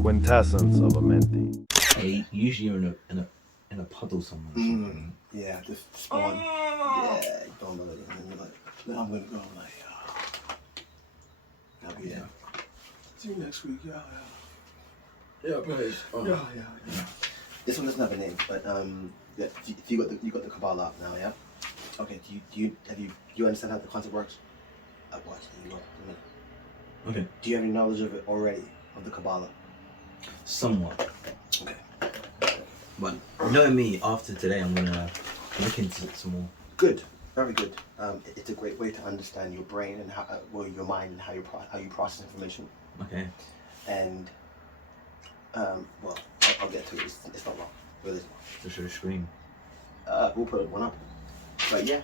quintessence of a mentee. Hey, usually you're in a puddle somewhere. Yeah, just spawn. Yeah, don't know it. And then you're like, no, I'm gonna go. I'm like, I'll be there. See you next week. Yeah, please. Yeah. This one doesn't have a name, but yeah, if you got the Kabbalah up now, yeah. Okay. Do you understand how the concept works? Okay. Do you have any knowledge of it already, of the Kabbalah? Somewhat. Okay. But knowing me, after today, I'm gonna look into it some more. Good. Very good. It's a great way to understand your brain and how, your mind and how you process information. Okay. And well, I'll get to it. It's not long. Really is long. Just show the screen. We'll put one up. But yeah.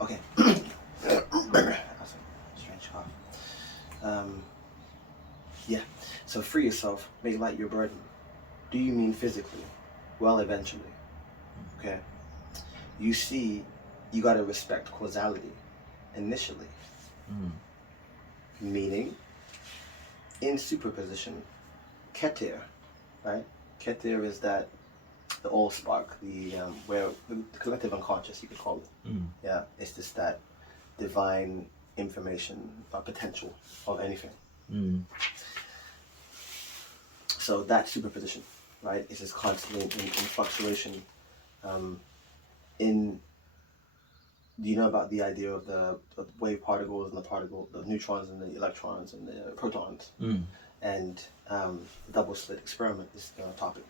Okay. That's a strange cough. Yeah. So free yourself. Make light your burden. Do you mean physically? Well, eventually. Okay. You see, you gotta respect causality initially. Meaning, in superposition, Keter, right? Keter is that the all spark, the collective unconscious, you could call it. Yeah, it's just that divine information or potential of anything. So that superposition, right, is just constantly in fluctuation. Do you know about the idea of the wave particles and the neutrons and the electrons and the protons? And the double slit experiment, this topic,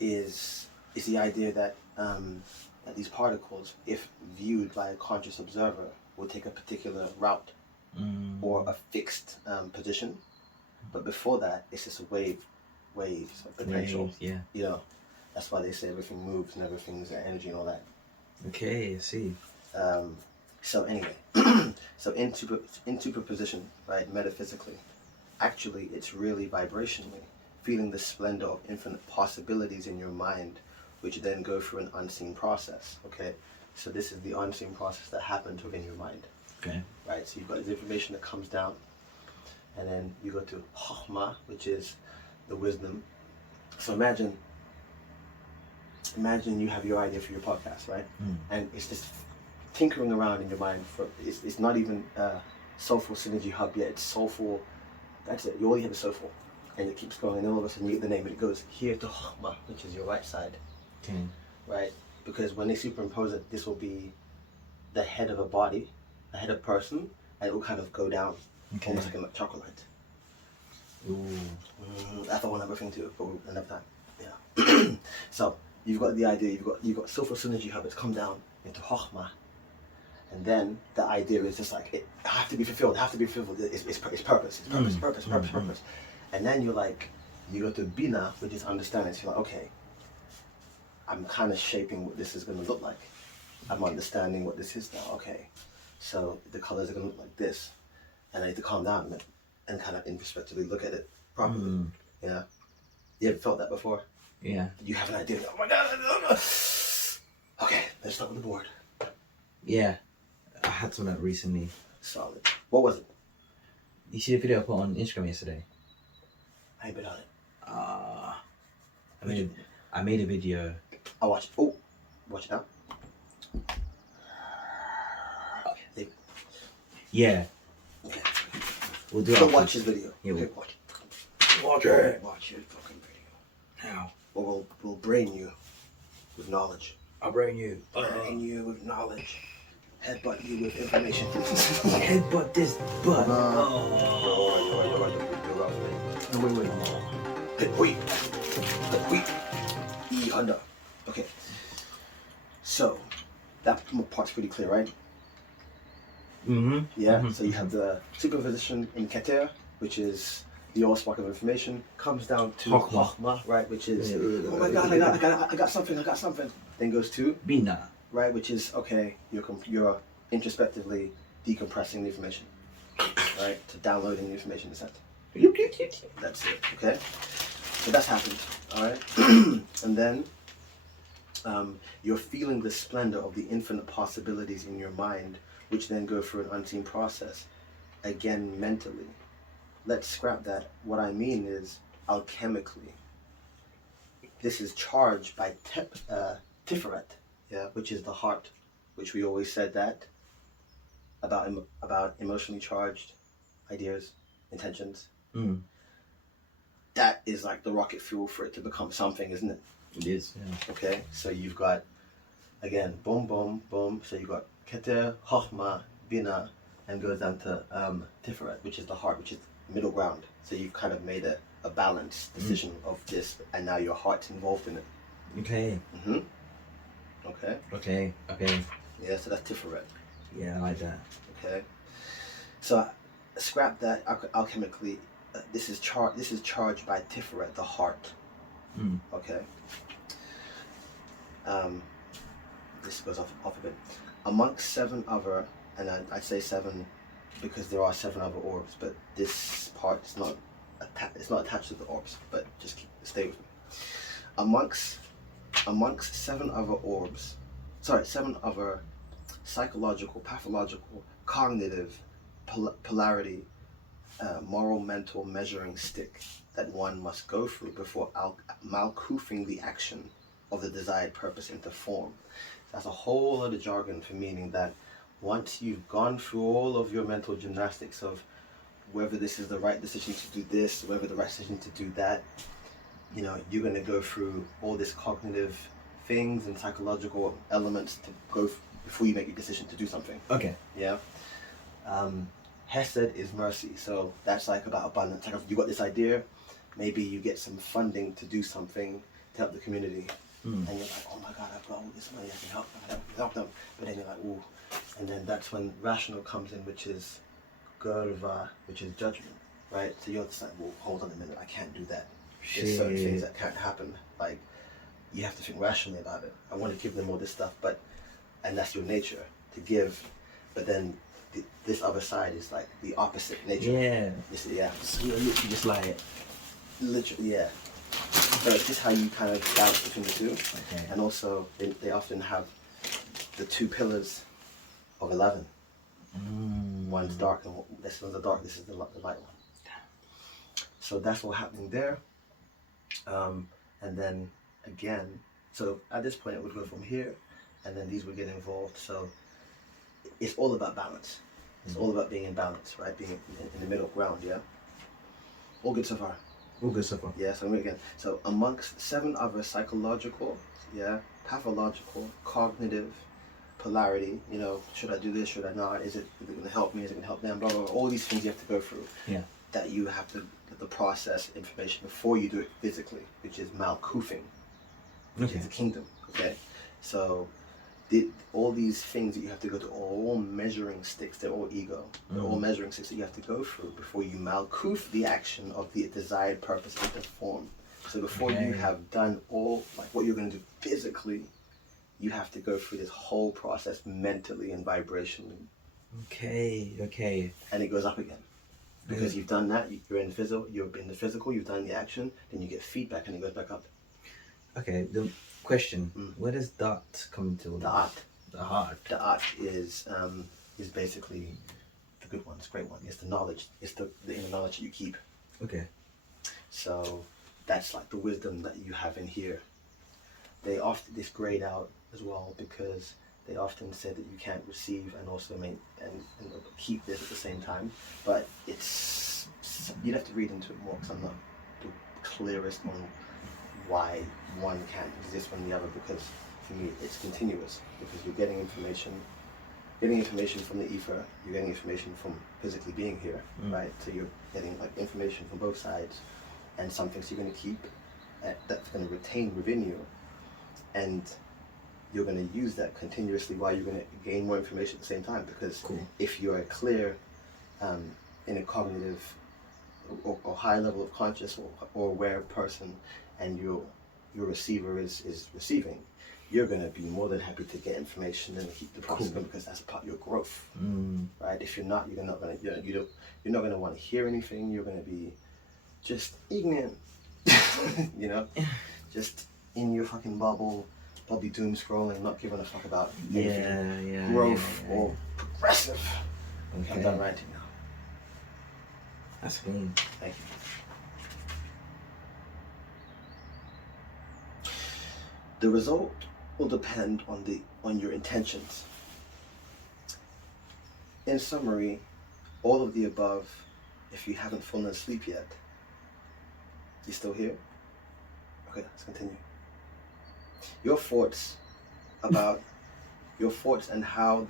is the idea that that these particles, if viewed by a conscious observer, will take a particular route or a fixed position. But before that, it's just waves of potential. Waves, yeah. You know, that's why they say everything moves and everything's energy and all that. Okay, I see. So anyway, so in superposition, right, metaphysically, actually it's really vibrationally, feeling the splendor of infinite possibilities in your mind, which then go through an unseen process, okay? So this is the unseen process that happens within your mind. Okay. Right, so you've got this information that comes down, and then you go to Chokhmah, which is the wisdom. So imagine you have your idea for your podcast, right? And it's just tinkering around in your mind. It's not even soulful synergy hub yet. It's soulful. That's it. You only have a soulful, and it keeps going. And then all of a sudden you get the name, and it goes here to Chokhmah, which is your right side. Okay. Right, because when they superimpose it, this will be the head of a body, a head of person, and it will kind of go down, almost like a chocolate light. Ooh. That's the one other thing too, but another time. Yeah. So you've got the idea. You've got soulful synergy hub. It's come down into Chokhmah. And then the idea is just like, it have to be fulfilled, it's purpose. And then you go to Bina, which is understanding. So you're like, okay, I'm kind of shaping what this is going to look like. I'm understanding what this is now. Okay, so the colors are going to look like this. And I need to calm down a bit and kind of introspectively look at it properly. Yeah. You ever felt that before? Yeah. You have an idea, oh my God, I don't know. Okay, let's start with the board. Yeah. I had some of that recently. Solid. What was it? You see the video I put on Instagram yesterday? I ain't been on it. I made a video. I'll watch it. Oh, watch it now. Okay. Yeah. Okay. We'll do it. Go watch his video. Yeah, okay, we'll watch it. watch it. Watch your fucking video. Now. Or we'll brain you with knowledge. I'll brain you. Brain you with knowledge. Headbutt you with information. Headbutt this butt. You're right. No, wait. Wait. Under. Okay. So that part's pretty clear, right? Yeah. So you have the superposition in Keter, which is the all spark of information, comes down to Chokhmah, right? Which is oh my God, I got something. Then goes to Bina, right? Which is okay. You're introspectively decompressing the information, right? To downloading the information in a sense. That's it. Okay. So that's happened. All right. And then you're feeling the splendor of the infinite possibilities in your mind, which then go through an unseen process, again mentally. Let's scrap that. What I mean is alchemically. This is charged by Tiferet, yeah, which is the heart, which we always said that about emotionally charged ideas, intentions. Mm. That is like the rocket fuel for it to become something, isn't it? It is, yeah. Okay, so you've got, again, boom, boom, boom. So you've got Keter, Chochmah, Bina, and goes down to Tiferet, which is the heart, which is middle ground. So you've kind of made a balanced decision of this, and now your heart's involved in it. Okay. Mm-hmm. Okay. Okay. Yeah, so that's Tiferet. Yeah, I like that. Okay. So scrap that alchemically. This is charged by Tiferet, the heart. Mm. Okay. This goes off a bit. Amongst 7 other, and I say 7 because there are 7 other orbs, but this part is not attached to the orbs. But just stay with me. Amongst 7 other orbs, 7 other psychological, pathological, cognitive, polarity, moral, mental measuring stick that one must go through before malkuthing the action of the desired purpose into form. That's a whole other jargon for meaning that once you've gone through all of your mental gymnastics of whether this is the right decision to do this, whether the right decision to do that, you know, you're going to go through all this cognitive things and psychological elements to go before you make your decision to do something. Okay. Yeah. Hesed is mercy, so that's like about abundance. Like if you got this idea, maybe you get some funding to do something to help the community, and you're like, oh my God, I've got all this money, I can help them. But then you're like, ooh, and then that's when rational comes in, which is gerva, which is judgment, right? So you're just like, well, hold on a minute, I can't do that. There's certain things that can't happen. Like you have to think rationally about it. I want to give them all this stuff, and that's your nature to give, but then this other side is like the opposite nature. Yeah. Yeah. So you're literally just like, Literally, yeah. So it's just how you kind of balance between the two. Okay. And also, they often have the 2 pillars of 11. One's dark, and this one's the dark. This is the light one. So that's what's happening there. And then again, so at this point it would go from here, and then these would get involved. So it's all about balance. It's all about being in balance, right? Being in the middle ground, yeah? All good so far. all good so far. Yeah, so again, so amongst 7 other psychological, yeah, pathological, cognitive, polarity, you know, should I do this, should I not, is it going to help me, is it going to help them, blah, blah, blah, all these things you have to go through. Yeah. That you have to process information before you do it physically, which is malkuthing, which is the kingdom, okay? So all these things that you have to go to are all measuring sticks, they're all ego. They're all measuring sticks that you have to go through before you malkuth the action of the desired purpose into form. So before you have done all, like what you're going to do physically, you have to go through this whole process mentally and vibrationally. Okay. And it goes up again. Because you've done that, you're in the physical, you've done the action, then you get feedback and it goes back up. Okay, the question, where does that come into all The this? art. The heart. The art is basically the good one, it's a great one. It's the knowledge, it's the inner knowledge that you keep. Okay. So that's like the wisdom that you have in here. They often this grayed out as well because they often say that you can't receive and also and keep this at the same time. But it's, you'd have to read into it more because I'm not the clearest on why one can't exist when the other, because for me it's continuous, because you're getting information from the ether, you're getting information from physically being here, right? So you're getting like information from both sides, and some things you're going to keep that's going to retain within you, and you're going to use that continuously while you're going to gain more information at the same time, because if you're clear in a cognitive or high level of conscious or aware person, and your receiver is receiving, you're going to be more than happy to get information and keep the process going, because that's a part of your growth, right? If you're not, you're not going to want to hear anything. You're going to be just ignorant, you know, just in your fucking bubble, probably doom scrolling, not giving a fuck about anything, growth or progressive. Okay. I'm done ranting now. That's clean. Thank you. The result will depend on your intentions. In summary, all of the above, if you haven't fallen asleep yet, you still here? Okay, let's continue. Your thoughts and how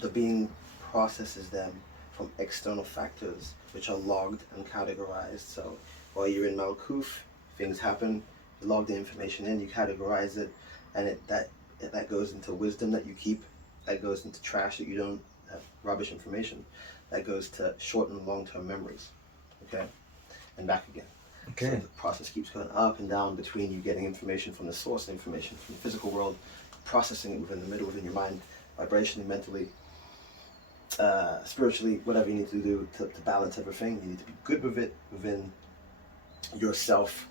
the being processes them from external factors, which are logged and categorized. So while you're in malkuth, things happen, you log the information in, you categorize it, and that goes into wisdom that you keep, that goes into trash that you don't have, rubbish information, that goes to short and long-term memories, okay, and back again. Okay. So the process keeps going up and down between you getting information from the source, information from the physical world, processing it within the middle, within your mind, vibrationally, mentally, spiritually, whatever you need to do to balance everything. You need to be good with it within yourself,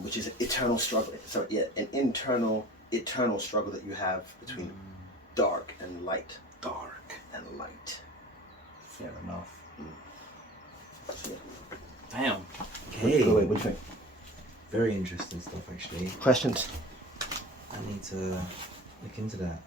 which is an eternal struggle. So yeah, an internal, eternal struggle that you have between dark and light. Dark and light. Fair enough. So, yeah. Damn. Okay. Wait, what do you think? Very interesting stuff, actually. Questions? I need to look into that.